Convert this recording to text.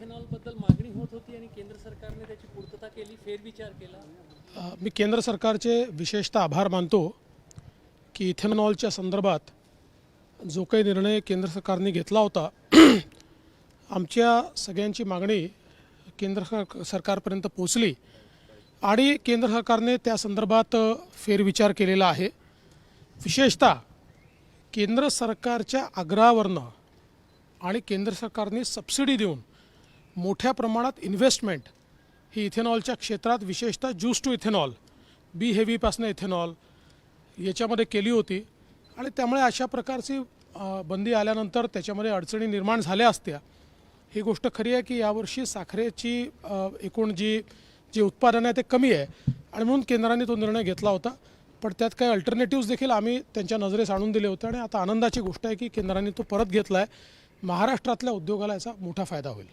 इथेनॉलबद्दल मागणी होत होती आणि केंद्र सरकारने त्याची पूर्तता केली फेरविचार केला? मी केंद्र सरकारचे विशेषतः आभार मानतो की इथेनॉलच्या संदर्भात जो काही निर्णय केंद्र सरकारने घेतला होता आमच्या सगळ्यांची मागणी केंद्र सरकारपर्यंत पोचली आणि केंद्र सरकारने त्या संदर्भात फेरविचार केलेला आहे. विशेषतः केंद्र सरकारच्या आग्रहावरनं आणि केंद्र सरकारने सबसिडी देऊन मोठ्या प्रमाणात इन्व्हेस्टमेंट ही इथेनॉलच्या क्षेत्रात विशेषतः ज्यूस टू इथेनॉल बी हेवीपासनं इथेनॉल याच्यामध्ये केली होती. आणि त्यामुळे अशा प्रकारची बंदी आल्यानंतर त्याच्यामध्ये अडचणी निर्माण झाल्या असत्या. ही गोष्ट खरी आहे की यावर्षी साखरेची एकूण जी जे उत्पादन आहे ते कमी आहे. आणि म्हणून केंद्राने तो निर्णय घेतला होता. पण त्यात काही अल्टरनेटिव्ह देखील आम्ही त्यांच्या नजरेस आणून दिले होते. आणि आता आनंदाची गोष्ट आहे की केंद्राने तो परत घेतला आहे महाराष्ट्रातल्या उद्योगाला याचा मोठा फायदा होईल.